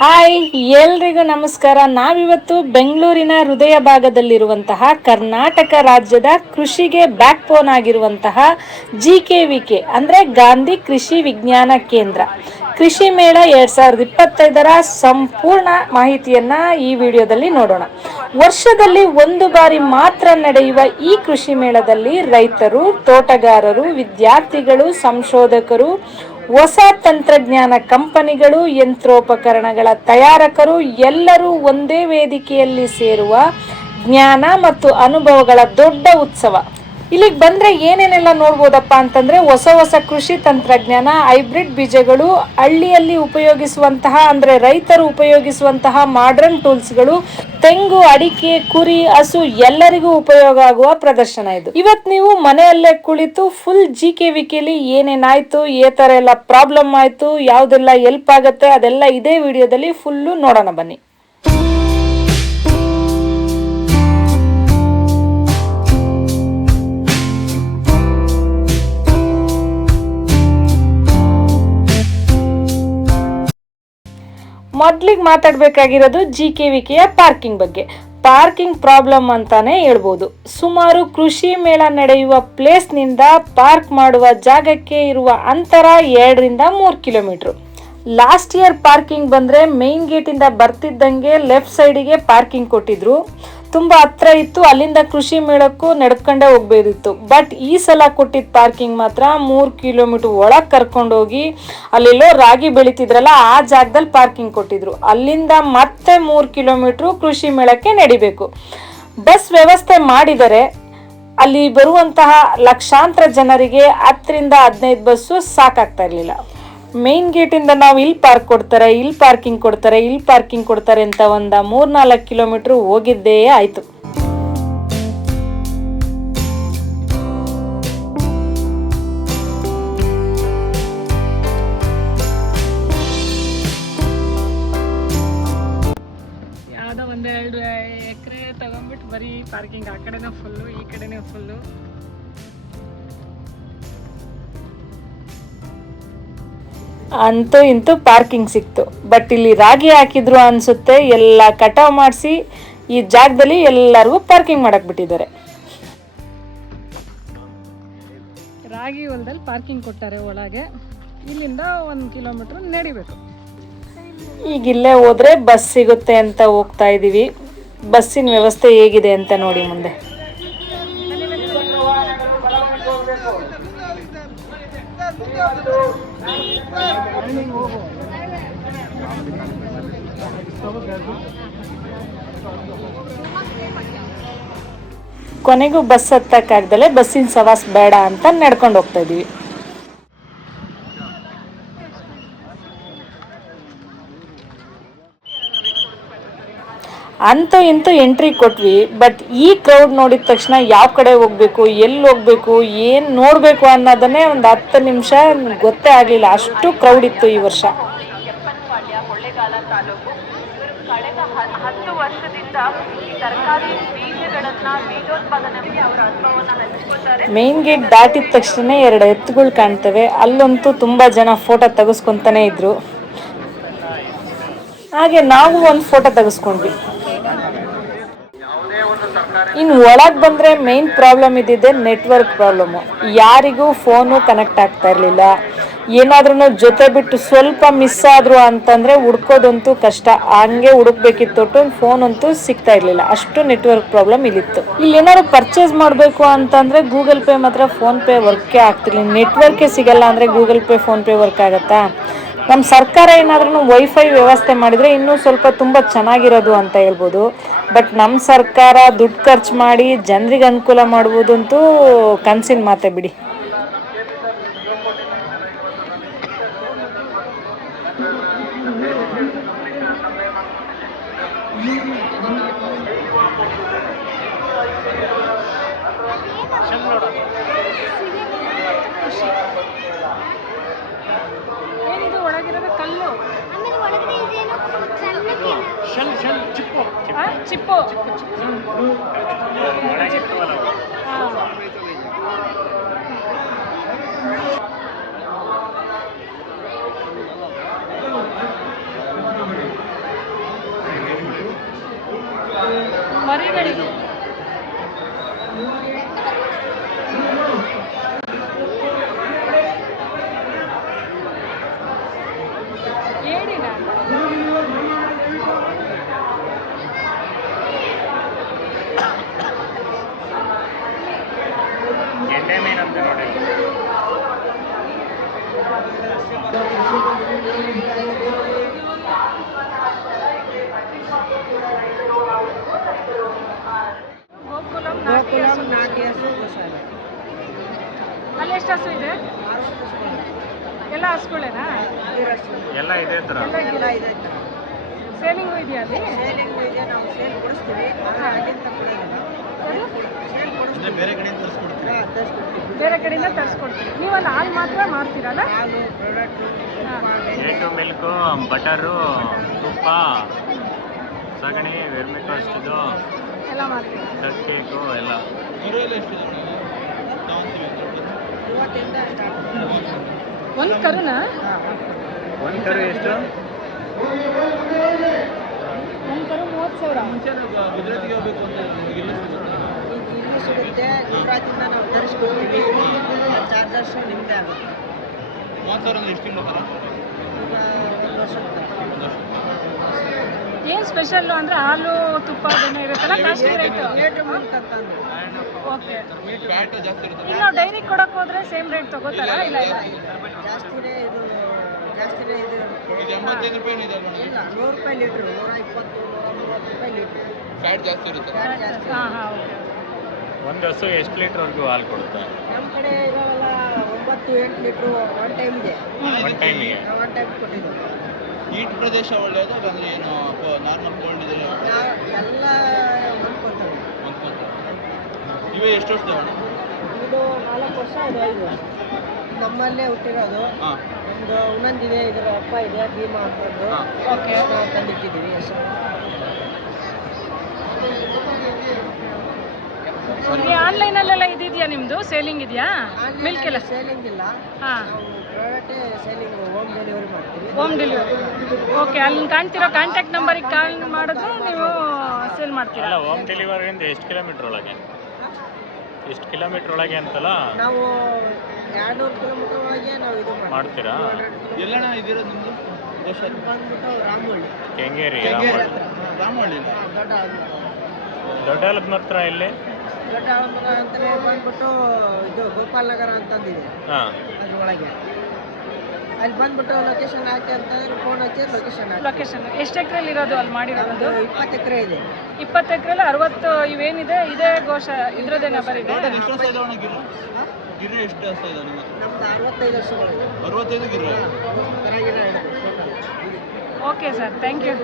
Hi ಎಲ್ರಿಗೂ ನಮಸ್ಕಾರ. ನಾವಿವತ್ತು ಬೆಂಗಳೂರಿನ ಹೃದಯ ಭಾಗದಲ್ಲಿರುವಂತಹ ಕರ್ನಾಟಕ ರಾಜ್ಯದ ಕೃಷಿಗೆ ಬ್ಯಾಕ್ ಬೋನ್ ಆಗಿರುವಂತಹ GKVK ಅಂದರೆ ಗಾಂಧಿ ಕೃಷಿ ವಿಜ್ಞಾನ ಕೇಂದ್ರ ಕೃಷಿ ಮೇಳ 2025ರ ಸಂಪೂರ್ಣ ಮಾಹಿತಿಯನ್ನ ಈ ವಿಡಿಯೋದಲ್ಲಿ ನೋಡೋಣ. ವರ್ಷದಲ್ಲಿ ಒಂದು ಬಾರಿ ಮಾತ್ರ ನಡೆಯುವ ಈ ಕೃಷಿ ಮೇಳದಲ್ಲಿ ರೈತರು, ತೋಟಗಾರರು, ವಿದ್ಯಾರ್ಥಿಗಳು, ಸಂಶೋಧಕರು, ಹೊಸ ತಂತ್ರಜ್ಞಾನ ಕಂಪನಿಗಳು, ಯಂತ್ರೋಪಕರಣಗಳ ತಯಾರಕರು ಎಲ್ಲರೂ ಒಂದೇ ವೇದಿಕೆಯಲ್ಲಿ ಸೇರುವ ಜ್ಞಾನ ಮತ್ತು ಅನುಭವಗಳ ದೊಡ್ಡ ಉತ್ಸವ. ಇಲ್ಲಿಗೆ ಬಂದರೆ ಏನೇನೆಲ್ಲ ನೋಡ್ಬೋದಪ್ಪ ಅಂತಂದರೆ ಹೊಸ ಹೊಸ ಕೃಷಿ ತಂತ್ರಜ್ಞಾನ, ಹೈಬ್ರಿಡ್ ಬೀಜಗಳು, ಹಳ್ಳಿಯಲ್ಲಿ ಉಪಯೋಗಿಸುವಂತಹ ಅಂದರೆ ರೈತರು ಉಪಯೋಗಿಸುವಂತಹ ಮಾಡರ್ನ್ ಟೂಲ್ಸ್ಗಳು, ತೆಂಗು, ಅಡಿಕೆ, ಕುರಿ, ಹಸು ಎಲ್ಲರಿಗೂ ಉಪಯೋಗ ಆಗುವ ಪ್ರದರ್ಶನ ಇದು. ಇವತ್ತು ನೀವು ಮನೆಯಲ್ಲೇ ಕುಳಿತು ಫುಲ್ GKVKಲಿ ಏನೇನಾಯ್ತು, ಏ ಥರ ಎಲ್ಲ ಪ್ರಾಬ್ಲಮ್ ಆಯಿತು, ಯಾವುದೆಲ್ಲ ಹೆಲ್ಪ್ ಆಗುತ್ತೆ ಅದೆಲ್ಲ ಇದೇ ವಿಡಿಯೋದಲ್ಲಿ ಫುಲ್ಲು ನೋಡೋಣ ಬನ್ನಿ. ಮೊದಲಿಗೆ ಮಾತಾಡಬೇಕಾಗಿರೋದು GKVKಯ ಪಾರ್ಕಿಂಗ್ ಬಗ್ಗೆ. ಪಾರ್ಕಿಂಗ್ ಪ್ರಾಬ್ಲಮ್ ಅಂತಾನೆ ಹೇಳ್ಬೋದು. ಸುಮಾರು ಕೃಷಿ ಮೇಳ ನಡೆಯುವ ಪ್ಲೇಸ್ನಿಂದ ಪಾರ್ಕ್ ಮಾಡುವ ಜಾಗಕ್ಕೆ ಇರುವ ಅಂತರ 2ರಿಂದ 3 ಕಿಲೋಮೀಟ್ರು. ಲಾಸ್ಟ್ ಇಯರ್ ಪಾರ್ಕಿಂಗ್ ಬಂದರೆ ಮೇನ್ ಗೇಟಿಂದ ಬರ್ತಿದ್ದಂಗೆ ಲೆಫ್ಟ್ ಸೈಡಿಗೆ ಪಾರ್ಕಿಂಗ್ ಕೊಟ್ಟಿದ್ರು. ತುಂಬ ಹತ್ರ ಇತ್ತು, ಅಲ್ಲಿಂದ ಕೃಷಿ ಮೇಳಕ್ಕೂ ನಡ್ಕೊಂಡೇ ಹೋಗ್ಬೋದಿತ್ತು. ಬಟ್ ಈ ಸಲ ಕೊಟ್ಟಿದ್ದ ಪಾರ್ಕಿಂಗ್ ಮಾತ್ರ 3 ಕಿಲೋಮೀಟ್ರ್ ಒಳಗೆ ಕರ್ಕೊಂಡೋಗಿ ಅಲ್ಲೆಲ್ಲೋ ರಾಗಿ ಬೆಳೀತಿದ್ರಲ್ಲ ಆ ಜಾಗದಲ್ಲಿ ಪಾರ್ಕಿಂಗ್ ಕೊಟ್ಟಿದ್ರು. ಅಲ್ಲಿಂದ ಮತ್ತೆ 3 ಕಿಲೋಮೀಟ್ರು ಕೃಷಿ ಮೇಳಕ್ಕೆ ನಡಿಬೇಕು. ಬಸ್ ವ್ಯವಸ್ಥೆ ಮಾಡಿದರೆ ಅಲ್ಲಿ ಬರುವಂತಹ ಲಕ್ಷಾಂತರ ಜನರಿಗೆ 10ರಿಂದ 15 ಬಸ್ಸು ಸಾಕಾಗ್ತಾ ಇರಲಿಲ್ಲ. ಮೇನ್ ಗೇಟಿಂದ ನಾವು ಇಲ್ಲಿ ಪಾರ್ಕಿಂಗ್ ಕೊಡ್ತಾರೆ ಅಂತ ಒಂದು 3-4 ಕಿಲೋಮೀಟ್ರ್ ಹೋಗಿದ್ದೇ ಆಯಿತು. ಯಾವುದೋ 1-2 ಎಕರೆ ತಗೊಂಡ್ಬಿಟ್ಟು ಬರೀ ಪಾರ್ಕಿಂಗ್ ಆ ಕಡೆನೇ ಫುಲ್ಲು, ಈ ಕಡೆನೇ ಫುಲ್ಲು. ಅಂತೂ ಇಂತೂ ಪಾರ್ಕಿಂಗ್ ಸಿಕ್ತು. ಬಟ್ ಇಲ್ಲಿ ರಾಗಿ ಹಾಕಿದ್ರು ಅನಿಸುತ್ತೆ, ಎಲ್ಲ ಕಟಾವು ಮಾಡಿಸಿ ಈ ಜಾಗದಲ್ಲಿ ಎಲ್ಲರಿಗೂ ಪಾರ್ಕಿಂಗ್ ಮಾಡಕ್ಕೆ ಬಿಟ್ಟಿದ್ದಾರೆ. ರಾಗಿ ಹೊಲದಲ್ಲಿ ಪಾರ್ಕಿಂಗ್ ಕೊಟ್ಟಾರೆ ಒಳಗೆ. ಇಲ್ಲಿಂದ 1 ಕಿಲೋಮೀಟ್ರ್ ನಡಿಬೇಕು. ಈಗ ಇಲ್ಲೇ ಹೋದರೆ ಬಸ್ ಸಿಗುತ್ತೆ ಅಂತ ಹೋಗ್ತಾ ಇದ್ದೀವಿ. ಬಸ್ಸಿನ ವ್ಯವಸ್ಥೆ ಹೇಗಿದೆ ಅಂತ ನೋಡಿ ಮುಂದೆ. ಕೊನೆಗೂ ಬಸ್ ಹತ್ತಕ್ಕಾಗ್ದಲೆ ಬಸ್ಸಿನ ಸವಾಸ್ ಬೇಡ ಅಂತ ನಡ್ಕೊಂಡು ಹೋಗ್ತಾ ಇದೀವಿ. ಅಂತೂ ಇಂತೂ ಎಂಟ್ರಿ ಕೊಟ್ವಿ. ಬಟ್ ಈ ಕ್ರೌಡ್ ನೋಡಿದ ತಕ್ಷಣ ಯಾವ ಕಡೆ ಹೋಗ್ಬೇಕು, ಎಲ್ಲಿ ಹೋಗ್ಬೇಕು, ಏನು ನೋಡಬೇಕು ಅನ್ನೋದನ್ನೇ ಒಂದು 10 ನಿಮಿಷ ಗೊತ್ತೇ ಆಗಲಿಲ್ಲ, ಅಷ್ಟು ಕ್ರೌಡ್ ಇತ್ತು ಈ ವರ್ಷ. ಕಳೆದ 10 ವರ್ಷದಿಂದ ತರಕಾರಿ ಬೀಜಗಳನ್ನ ಬೀಜೋತ್ಪಾದನೆಗೆ ಅವರ ಅನುಭವವನ್ನು ಹಂಚಿಕೊಳ್ತಾರೆ. ಮೇನ್ ಗೇಟ್ ದಾಟಿದ ತಕ್ಷಣ 2 ಎತ್ತುಗಳು ಕಾಣ್ತವೆ. ಅಲ್ಲಂತೂ ತುಂಬ ಜನ ಫೋಟೋ ತೆಗೆಸ್ಕೊತಾನೆ ಇದ್ರು. ಹಾಗೆ ನಾವು ಒಂದು ಫೋಟೋ ತೆಗೆಸ್ಕೊಂಡ್ವಿ. ಇನ್ನು ಒಳಗೆ ಬಂದರೆ ಮೇನ್ ಪ್ರಾಬ್ಲಮ್ ಇದ್ದಿದ್ದೆ ನೆಟ್ವರ್ಕ್ ಪ್ರಾಬ್ಲಮ್ಮು. ಯಾರಿಗೂ ಫೋನು ಕನೆಕ್ಟ್ ಆಗ್ತಾ ಇರಲಿಲ್ಲ. ಏನಾದ್ರೂ ಜೊತೆ ಬಿಟ್ಟು ಸ್ವಲ್ಪ ಮಿಸ್ ಆದ್ರು ಅಂತಂದರೆ ಹುಡ್ಕೋದಂತೂ ಕಷ್ಟ. ಹಂಗೆ ಹುಡುಕ್ಬೇಕಿತ್ತು, ಫೋನ್ ಅಂತೂ ಸಿಗ್ತಾ ಇರಲಿಲ್ಲ. ಅಷ್ಟು ನೆಟ್ವರ್ಕ್ ಪ್ರಾಬ್ಲಮ್ ಇಲ್ಲಿತ್ತು. ಇಲ್ಲಿ ಏನಾದ್ರು ಪರ್ಚೇಸ್ ಮಾಡಬೇಕು ಅಂತಂದರೆ ಗೂಗಲ್ ಪೇ ಮಾತ್ರ ಫೋನ್ಪೇ ವರ್ಕೇ ಆಗ್ತಿರ್ಲಿಲ್ಲ. ನೆಟ್ವರ್ಕೇ ಸಿಗಲ್ಲ ಅಂದರೆ ಗೂಗಲ್ ಪೇ ಫೋನ್ಪೇ ವರ್ಕ್ ಆಗುತ್ತಾ? ನಮ್ಮ ಸರ್ಕಾರ ಏನಾದ್ರೂ ವೈಫೈ ವ್ಯವಸ್ಥೆ ಮಾಡಿದರೆ ಇನ್ನೂ ಸ್ವಲ್ಪ ತುಂಬ ಚೆನ್ನಾಗಿರೋದು ಅಂತ ಹೇಳ್ಬೋದು. ಬಟ್ ನಮ್ಮ ಸರ್ಕಾರ ದುಡ್ಡು ಖರ್ಚು ಮಾಡಿ ಜನರಿಗೆ ಅನುಕೂಲ ಮಾಡುವುದಂತೂ ಕನಸಿನ ಮಾತೆ ಬಿಡಿ. ಏನಿದು ಒಳಗಿರೋದು ಕಲ್ಲು? ಚಿಪ್ಪು. ಮರಿಗಳಿಗೆ ಏನಿಲ್ಲ ಗೆಡ್ಡೆ ಮೀನಂತ ನೋಡಿ. ಗೋಕುಲಂ ನಾಟಿ ಹಸು ಗೋಶಾಲೆ. ಅಲ್ಲಿ ಎಷ್ಟು ಹಸು ಇದೆ? ಎಲ್ಲ ಹಸುಗಳೇನಾ? ಎಲ್ಲ ಇದೇ ಥರ. ಸೇಲಿಂಗು ಇದೆಯಾ ಅಲ್ಲಿ? ಸೇಲಿಂಗು ಇದೆ, ನಾವು ಸೇಲ್ ಕೊಡಿಸ್ತೀವಿ. ಬೇರೆ ಕಡೆಯಿಂದ ತರಿಸ್ಕೊಡ್ತೀವಿ. ಬೇರೆ ಕಡೆಯಿಂದ ತರಿಸ್ಕೊಡ್ತೀವಿ. ನೀವು ಅಲ್ಲಿ ಹಾಲು ಮಾತ್ರ ಮಾರ್ತೀರಲ್ಲ? ಹಾಲು, ಪ್ರಾಡಕ್ಟು, ಏಟು ಮಿಲ್ಕು, ಬಟರು, ತುಪ್ಪ, ಸಗಣಿ, ವೆರ್ಮಿಕೋ ಅಷ್ಟಿದು ಎಲ್ಲ ಮಾರ್ತೀವಿ. ಡಕ್ ಕೇಕು ಎಲ್ಲ. ಒಂದು ಕರುನಾ? ಒಂದು ಕರು ಎಷ್ಟು? ಒಂದು ಕರು 30,000. ಇಲ್ಲಿ ಸಿಗುತ್ತೆ. ಗುಜರಾತಿಂದ ನಾವು ತರಿಸ್ಕೊಡ್ತೀವಿ. ಚಾರ್ಜಸ್ ನಿಮ್ಮದೇ ಆಗುತ್ತೆ. 30,000 ಎಷ್ಟು ತಿಂಗಳು ಬರ? ಒಂದು ವರ್ಷಕ್ಕೆ. ಏನು ಸ್ಪೆಷಲ್ಲು ಅಂದರೆ ಹಾಲು ತುಪ್ಪ ಅದನ್ನೇ ಇರುತ್ತಲ್ಲ, ಕಾಸ್ಟ್ಲಿ ರೇಟು? ಓಕೆ. ಇನ್ನು ಡೈರಿಗೆ ಕೊಡೋಕೆ ಹೋದರೆ ಸೇಮ್ ರೇಟ್ ತೊಗೋತಾರಾ? ಇಲ್ಲ ಇಲ್ಲ, ಜಾಸ್ತಿನೇ ಇದು ಜಾಸ್ತಿನೇ ಇದು. ಇದು 85 ರೂಪಾಯಿ ಇದೆ ಅಲ್ವಾ? ಇಲ್ಲ, 100 ರೂಪಾಯಿ ಲೀಟ್ರು, 120, 130 ರೂಪಾಯಿ ಲೀಟ್ರು. ಫ್ಯಾಟ್ ಜಾಸ್ತಿ ಇರುತ್ತೆ. ಫ್ಯಾಟ್ ಜಾಸ್ತಿ. ಹಾಂ ಹಾಂ, ಓಕೆ. ಒಂದು ಹಸು ಎಷ್ಟು ಲೀಟ್ರ್ವರೆಗೂ ಹಾಲು ಕೊಡುತ್ತೆ? ನಮ್ಮ ಕಡೆ ಇರೋವೆಲ್ಲ 9-8 ಲೀಟ್ರು ಒನ್ ಟೈಮ್ ಇದೆ. ಒನ್ ಟೈಮಿಗೆ? ಒನ್ ಟೈಮ್ ಕೊಟ್ಟಿದ್ದು. ಹೀಟ್ ಪ್ರದೇಶ ಒಳ್ಳೆಯದು ಅಂದರೆ ಏನು ನಾರ್ಮಲ್ ಕೋಲ್ಡ್ ಇದೆ? ಎಲ್ಲ ಹೊಂದ್ಕೊತಾರೆ. ಇವೇ ಎಷ್ಟು ವರ್ಷ? ಇದು 4 ವರ್ಷ, ಇದು 5 ವರ್ಷ. ನಮ್ಮಲ್ಲೇ ಹುಟ್ಟಿರೋದು. ಹಾಂ. ಒಂದು ಇನ್ನೊಂದಿದೆ, ಇದರ ಅಪ್ಪ ಇದೆ, ಭೀಮಾ ಅಂತಂದು. ಓಕೆ. ತಂದಿಟ್ಟಿದ್ದೀವಿ ಹೆಸರು. ಈ ಆನ್ಲೈನಲ್ಲೆಲ್ಲ ಇದೆಯಾ ನಿಮ್ಮದು? ಸೇಲಿಂಗ್ ಇದೆಯಾ? ಮಿಲ್ಕ್ ಎಲ್ಲ ಸೇಲಿಂಗ್ ಇಲ್ಲ. ಹಾಂ, ನಾವು ಪ್ರೈವೇಟೇ ಸೇಲಿಂಗ್, ಹೋಮ್ ಡೆಲಿವರಿ ಮಾಡ್ತೀವಿ. Home delivery. ಓಕೆ. ಅಲ್ಲಿ ಕಾಣ್ತಿರೋ ಕಾಂಟ್ಯಾಕ್ಟ್ ನಂಬರಿಗೆ ಕಾಲ್ ಮಾಡಿದ್ರೆ ನೀವು ಸೇಲ್ ಮಾಡ್ತೀರಾ? ಅಲ್ಲ, ಹೋಮ್ ಡೆಲಿವರಿಯಿಂದ ಎಷ್ಟು ಕಿಲೋಮೀಟ್ರ್ ಒಳಗೆ? ಎಷ್ಟು ಕಿಲೋಮೀಟ್ರ್ ಒಳಗೆ ಅಂತಲ್ಲ? ನಾವು 200 ಕಿಲೋಮೀಟರ್ ಒಳಗೆ ನಾವು ಇದು ಮಾಡ್ತೀರಾ? ಎಲ್ಲಣ್ಣ ಇದಿರೋದು ನಿಮ್ಮದು? ಬಂದ್ಬಿಟ್ಟು ರಾಮಹಳ್ಳಿ, ಕೆಂಗೇರಿ, ರಾಮಹಳ್ಳಿ. ದೊಡ್ಡ ಆಲದ ಹತ್ರ ಇಲ್ಲಿ ದೊಡ್ಡ ಆಳಮರ ಅಂತಲೇ ಬಂದ್ಬಿಟ್ಟು ಇದು ಗೋಪಾಲ್ ನಗರ ಅಂತಂದಿದೆ. ಹಾಂ. ಅದ್ರೊಳಗೆ ಅಲ್ಲಿ ಬಂದ್ಬಿಟ್ಟು ಲೊಕೇಶನ್ ಹಾಕಿ ಅಂತಂದ್ರೆ ಫೋನ್ ಹಚ್ಚಿ ಲೊಕೇಶನ್ ಹಾಕಿ. ಲೊಕೇಶನ್ ಎಷ್ಟು ಎಕರೆಲಿ ಇರೋದು ಅಲ್ಲಿ ಮಾಡಿರೋದು? 20 ಎಕರೆ ಇದೆ. 20 ಎಕರೆಲಿ 60 ಇವೇನಿದೆ ಇದೇ ಗೋಶ ಇದ್ರದ್ದೇನ ಬರೀದೆ? ಎಷ್ಟು ವರ್ಷ ಇದಾವಣ ಗಿರಿ? ಎಷ್ಟು ವರ್ಷ ಇದೆ ನಿಮ್ಮ? ನಮ್ದು 65 ವರ್ಷಗಳು. 65 ಗಿರಿ? ಕರಗಿರ ಹಿಡಿದು. Okay sir, thank you.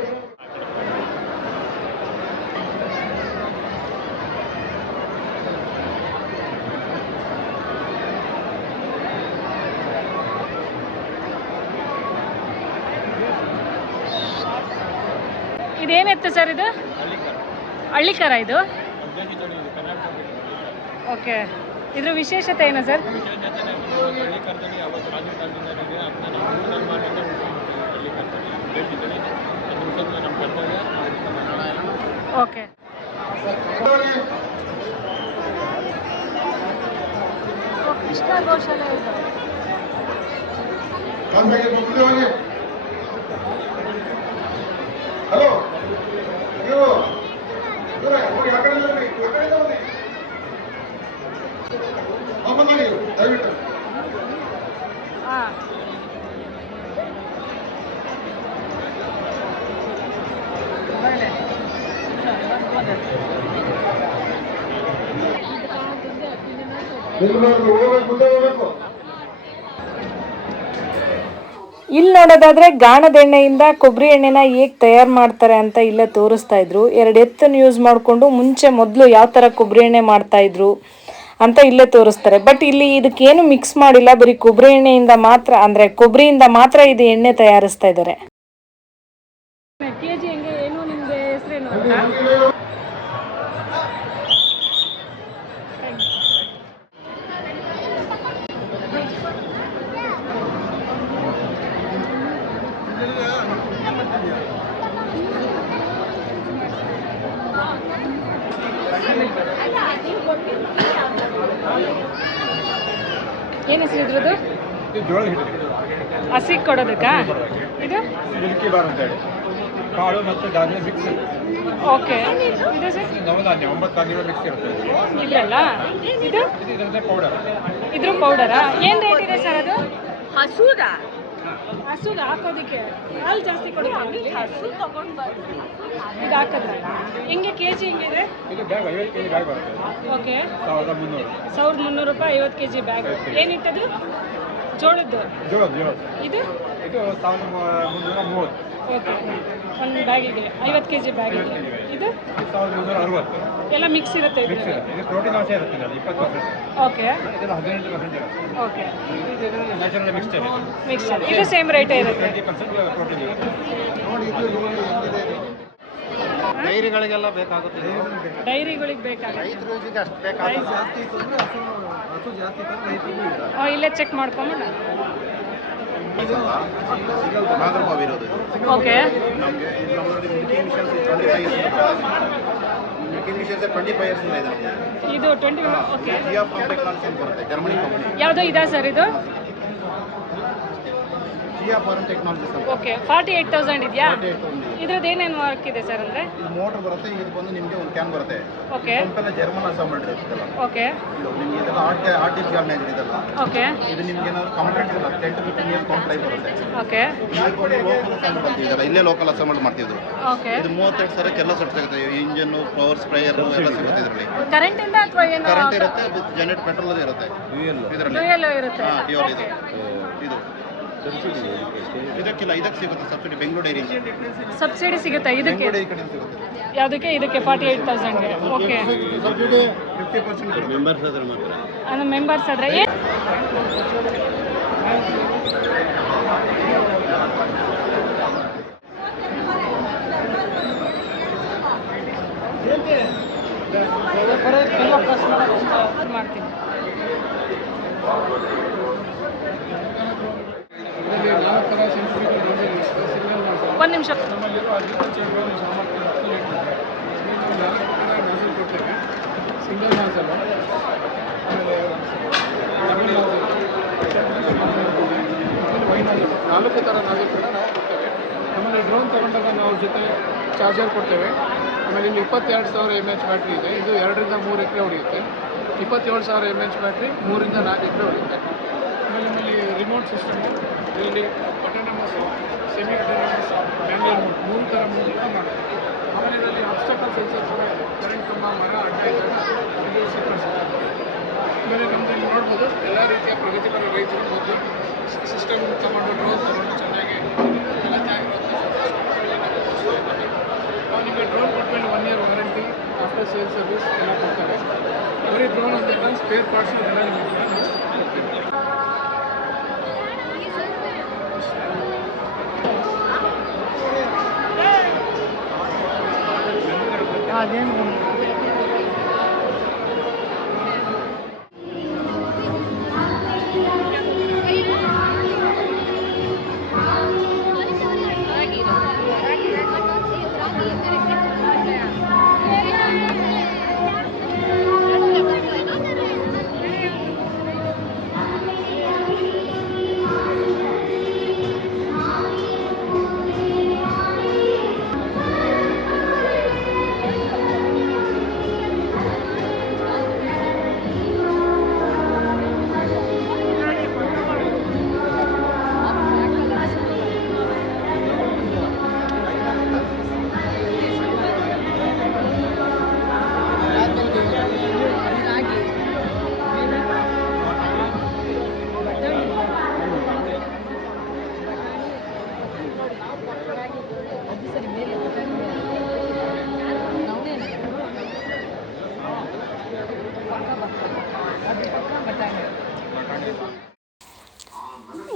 ಇದೇನಿತ್ತು ಸರ್ ಇದು? ಹಳ್ಳಿಕರ ಇದು? ಓಕೆ. ಇದ್ರ ವಿಶೇಷತೆ ಏನು ಸರ್? ಓಕೆ. ಕೃಷ್ಣ ಗೋಶಾಲೆ ಇದು. ಹಲೋ, ನೀವು ದಯವಿಟ್ಟು. ಹಾಂ. ಇಲ್ಲಿ ನೋಡೋದಾದ್ರೆ ಗಾಣದ ಎಣ್ಣೆಯಿಂದ ಕೊಬ್ಬರಿ ಎಣ್ಣೆನ ಹೇಗೆ ತಯಾರು ಮಾಡ್ತಾರೆ ಅಂತ ಇಲ್ಲೇ ತೋರಿಸ್ತಾ ಇದ್ರು. 2 ಎತ್ತನ್ನು ಯೂಸ್ ಮಾಡಿಕೊಂಡು ಮೊದಲು ಯಾವ ಥರ ಕೊಬ್ಬರಿ ಎಣ್ಣೆ ಮಾಡ್ತಾ ಇದ್ರು ಅಂತ ಇಲ್ಲೇ ತೋರಿಸ್ತಾರೆ. ಬಟ್ ಇಲ್ಲಿ ಇದಕ್ಕೇನು ಮಿಕ್ಸ್ ಮಾಡಿಲ್ಲ, ಬರೀ ಕೊಬ್ಬರಿ ಎಣ್ಣೆಯಿಂದ ಮಾತ್ರ, ಅಂದರೆ ಕೊಬ್ಬರಿಯಿಂದ ಮಾತ್ರ ಇದು ಎಣ್ಣೆ ತಯಾರಿಸ್ತಾ ಇದ್ದಾರೆ. ಕೆಜಿ ಹೆಂಗೆ, ಏನು ನಿಮಗೆ ಹೆಸರೇನು ಅಂತ? ಏನು ಹೆಸರು ಇದ್ರದ್ದು? ಇದು ಜೋಳದ ಹಿಟ್ಟು ಹಸಿಗೆ ಕೊಡೋದಕ್ಕಾ? ಇದು ಮಿಲ್ಕಿ ಬಾರ್ ಅಂತ ಹೇಳಿ ಕಾಳು ಮತ್ತು ಧಾನ್ಯ ಮಿಕ್ಸ್. ಓಕೆ. ಇದು ಸರ್ ನವಧಾನ್ಯ 9 ಧಾನ್ಯಗಳು ಮಿಕ್ಸ್ ಇರುತ್ತೆ. ಇದ್ರಲ್ಲ ಇದು ಇದರದ್ದೇ ಪೌಡರ್. ಇದ್ರ ಪೌಡರಾ? ಏನು ರೇಟ್ ಇದೆ ಸರ್ ಅದು? ಹಸುದ ಹಸುಗೆ ಹಾಕೋದಕ್ಕೆ ಹಾಲು ಜಾಸ್ತಿ ಕೊಡುತ್ತೆ. ಹಸು ತಗೊಂಡು ಬರ್ತೀವಿ. ಇದು ಹಾಕಿದ್ರೆ ಹೆಂಗೆ ಕೆ ಜಿ ಹೆಂಗಿದೆ? ಇದು ಬ್ಯಾಗ್ 50 kg ಬ್ಯಾಗ್ ಬರುತ್ತೆ. ಓಕೆ. 1300. 1300 ರೂಪಾಯಿ 50 kg ಬ್ಯಾಗ್. ಏನಿಟ್ಟದು? ಜೋಳದ್ದು. ಜೋಳದ ಇದು ಇದು 1330. ಓಕೆ. ಒಂದು ಬ್ಯಾಗಿಗೆ 50 kg ಬ್ಯಾಗಿಗೆ. ಇದು 1360. ಎಲ್ಲ ಮಿಕ್ಸ್ ಇರುತ್ತೆ ಮಿಕ್ಸ್ ಇದು. ಇರುತ್ತೆ. ಇದು ಪ್ರೋಟೀನ್ ಅಂಶ ಇರುತ್ತೆ ಇದರಲ್ಲಿ 20%. ಓಕೆ. ಇದರಲ್ಲಿ 18% ಇರುತ್ತೆ. ಓಕೆ. ಇದು ನ್ಯಾಚುರಲ್ ಮಿಕ್ಸ್ಚರ್ ಇದೆ. ಮಿಕ್ಸ್ಚರ್ ಇದು ಸೇಮ್ ರೇಟೇ ಇರುತ್ತೆ. 20% ಪ್ರೋಟೀನ್ ಇರುತ್ತೆ. ಡೈರಿಗಳಿಗೆಲ್ಲ ಬೇಕಾಗುತ್ತೆ. ಡೈರಿಗಳಿಗೆ ಬೇಕಾಗುತ್ತೆ. ರೈತರಿಗೆ ಅಷ್ಟು ಬೇಕಾಗುತ್ತೆ. ಜಾಸ್ತಿ ಇತ್ತು ಅಂದರೆ ಹಸು ಜಾಸ್ತಿ ಇತ್ತು ರೈತರಿಗೂ ಇಲ್ಲ. ಇಲ್ಲೇ ಚೆಕ್ ಮಾಡ್ಕೊಂಬಿಡ. ಓಕೆ. ನಮಗೆ ನಮ್ಮಲ್ಲಿ ಮಿಲ್ಕಿ ಮಿಷನ್ಸ್ 25 years ಇದೆ. ಇದು 20. ಓಕೆ. ಜಿಯಾ ಫಾರ್ಮ್ ಟೆಕ್ನಾಲಜಿ ಅಂತ ಬರುತ್ತೆ, ಜರ್ಮನಿ ಕಂಪನಿ. ಯಾವುದೋ ಇದಾ ಸರ್ ಇದು? ಜಿಯಾ ಫಾರ್ಮ್ ಟೆಕ್ನಾಲಜಿ ಅಂತ. ಓಕೆ. 48,000 ಇದೆಯಾ? 48,000 ಇದೆ. ಇದ್ರದ್ದು ಏನೇನು ವರ್ಕ್ ಇದೆ ಸರ್ ಅಂದರೆ? ಇದು ಮೋಟರ್ ಬರುತ್ತೆ, ಇದು ಬಂದು ನಿಮಗೆ ಒಂದು ಕ್ಯಾನ್ ಬರುತ್ತೆ. ಓಕೆ. ಪಂಪೆಲ್ಲ ಜರ್ಮನ್ ಅಸೆಂಬಲ್ಡ್ ಇರುತ್ತಲ್ಲ. ಓಕೆ. ಇದು ನಿಮಗೆ ಇದೆಲ್ಲ ಆರ್ಟಿಫಿಷಿಯಲ್ ನೇಚರ್ ಇದೆಲ್ಲ. ಓಕೆ. ಇದು ನಿಮ್ಗೆ ಏನಾದ್ರು ಕಾಂಟ್ರಾಕ್ಟ್ ಇಲ್ಲ 10 to 15 years ಕಾಂಟ್ರಾಕ್ಟ್ ಬರುತ್ತೆ. ಓಕೆ. ಲೋಕಲ್ ಅಸೆಂಬಲ್ ಅಂತಿದೆಲ್ಲ, ಇಲ್ಲೇ ಲೋಕಲ್ ಅಸೆಂಬಲ್ ಮಾಡ್ತಿದ್ರು. ಓಕೆ. ಇದು 32 ಸಾವಿರಕ್ಕೆ ಎಲ್ಲ ಸೆಟ್ ಸಿಗುತ್ತೆ. ಇಂಜನ್ನು, ಪವರ್ ಸ್ಪ್ರೇಯರ್ ಎಲ್ಲ ಸಿಗುತ್ತೆ ಇದರಲ್ಲಿ. ಕರೆಂಟಿಂದ ಅಥವಾ ಏನು? ಕರೆಂಟ್ ಇರುತ್ತೆ, ಜನರೇಟ್ ಪೆಟ್ರೋಲ್ ಇರುತ್ತೆ ಇದರಲ್ಲಿ. ಡ್ಯೂಯಲ್ ಇರುತ್ತೆ. ಡ್ಯೂಯಲ್ ಇದು. ಇದು ಇದಕ್ಕಿಲ್ಲ, ಇದಕ್ಕೆ ಸಿಗುತ್ತೆ ಸಬ್ಸಿಡಿ. ಬೆಂಗಳೂರು ಡೈರಿ ಸಬ್ಸಿಡಿ ಸಿಗುತ್ತೆ ಇದಕ್ಕೆ? ಬೆಂಗಳೂರು ಡೈರಿ ಕಡೆ ಸಿಗುತ್ತೆ. ಯಾವುದಕ್ಕೆ? ಇದಕ್ಕೆ 48,000ಗೆ. ಓಕೆ. ಸಬ್ಸಿಡಿ 50% ಮೆಂಬರ್ಸ್ ಆದ್ರೆ ಮಾತ್ರ. ಅದು ಮೆಂಬರ್ಸ್ ಆದರೆ ಏನು? ಮಾಡ್ತೀನಿ. ಒಂದು ನಿಮಿಷ. ನಮ್ಮಲ್ಲಿರೋ ಅಗ್ರಿಕಲ್ಚರ್ ಡ್ರೋನ್ ಸಾಮರ್ಥ್ಯ 10 ಲೀಟರ್ ಇದೆ. ನಾವು 4 ನಾಸಲ್ ಕೊಡ್ತೇವೆ. ಸಿಂಗಲ್ ನಾಸಲ್, ಆಮೇಲೆ ಡಬಲ್ ನಾಸಲ್, ಆಮೇಲೆ ವೈ ನಾಸಲ್, 4 ಥರ ನಾಸಲ್ ಕೂಡ ನಾವು ಕೊಡ್ತೇವೆ. ಆಮೇಲೆ ಡ್ರೋನ್ ತೊಗೊಂಡಾಗ ನಾವು ಜೊತೆ ಚಾರ್ಜರ್ ಕೊಡ್ತೇವೆ. ಆಮೇಲೆ ಇಲ್ಲಿ 22,000 mAh ಬ್ಯಾಟ್ರಿ ಇದೆ. ಇದು 2 ರಿಂದ 3 ಎಕರೆ ಹೊಡೆಯುತ್ತೆ. 27,000 mAh ಬ್ಯಾಟ್ರಿ 3 ರಿಂದ 4 ಎಕರೆ ಹೊಡೆಯುತ್ತೆ. ಆಮೇಲೆ ನಮ್ಮಲ್ಲಿ ರಿಮೋಟ್ ಸಿಸ್ಟಮ್, ಇದರಲ್ಲಿ autonomous, semi autonomous, manual mode 3 ಥರ ಮೋಡ್ಗಳನ್ನ ಮಾಡುತ್ತೆ. ಆಮೇಲೆ ಇದರಲ್ಲಿ ಅಬ್ಸ್ಟಕಲ್ ಸೆನ್ಸರ್ ಕೂಡ ಇದೆ. ಕರೆಂಟ್ ಕಂಬ, ಮರ ಅಡ್ಡ ಇದ್ದಾಗ ಇದು ಸಿಕ್ಕರಿಸುತ್ತೆ. ಆಮೇಲೆ ನಮ್ಮಲ್ಲಿ ನೋಡ್ಬೋದು ಎಲ್ಲ ರೀತಿಯ ಪ್ರಗತಿಪರ ರೈತರು ಮೊದಲು ಸಿಸ್ಟಮ್ ತಗೊಂಡು ಡ್ರೋನ್ ತಗೊಂಡು ಚೆನ್ನಾಗಿ ಎಲ್ಲ ನಾವು ನಿಮಗೆ ಡ್ರೋನ್ ಕೊಟ್ಮೇಲೆ 1 year warranty, after sale service ಎಲ್ಲ ಕೊಡ್ತಾರೆ. ಬರೀ ಡ್ರೋನ್ ಅಂತ ಸ್ಪೇರ್ ಪಾರ್ಟ್ಸ್ ಇದೆಲ್ಲ ನಿಮಗೆ ಕೂಡ ನಾವು ಕೊಡ್ತೀವಿ. ಅದೇನು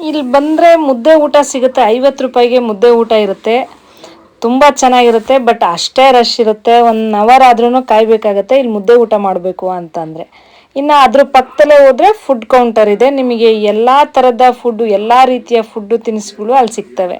ಇಲ್ಲಿ ಬಂದರೆ ಮುದ್ದೆ ಊಟ ಸಿಗುತ್ತೆ. 50 ರೂಪಾಯಿಗೆ ಮುದ್ದೆ ಊಟ ಇರುತ್ತೆ. ತುಂಬ ಚೆನ್ನಾಗಿರುತ್ತೆ. ಬಟ್ ಅಷ್ಟೇ ರಶ್ ಇರುತ್ತೆ. 1 hour ಆದ್ರೂ ಕಾಯಬೇಕಾಗತ್ತೆ ಇಲ್ಲಿ ಮುದ್ದೆ ಊಟ ಮಾಡಬೇಕು ಅಂತಂದರೆ. ಇನ್ನು ಅದ್ರ ಪಕ್ಕದಲ್ಲೇ ಹೋದರೆ ಫುಡ್ ಕೌಂಟರ್ ಇದೆ. ನಿಮಗೆ ಎಲ್ಲ ಥರದ ಫುಡ್ಡು, ಎಲ್ಲ ರೀತಿಯ ಫುಡ್ಡು ತಿನಿಸುಗಳು ಅಲ್ಲಿ ಸಿಗ್ತವೆ.